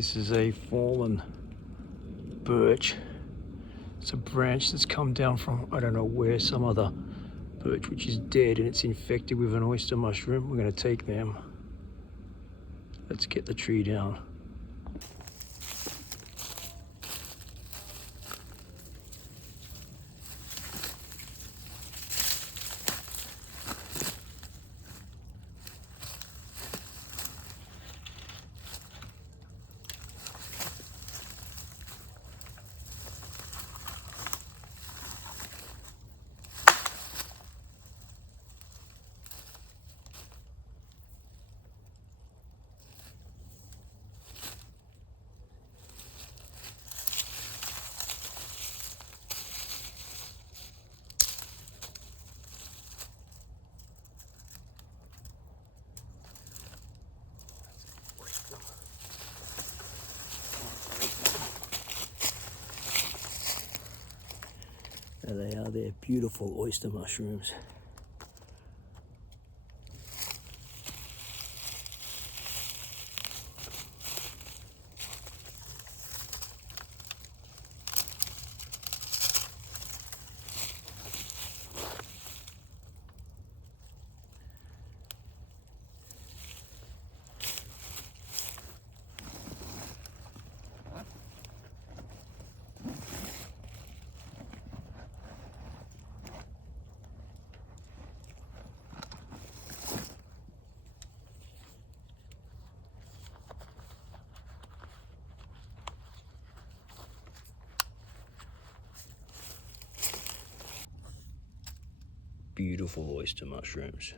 This is a fallen birch. It's a branch that's come down from, I don't know where, some other birch which is dead, and it's infected with an oyster mushroom. We're going to take them. Let's get the tree down. There they are, they're beautiful oyster mushrooms. Beautiful oyster mushrooms.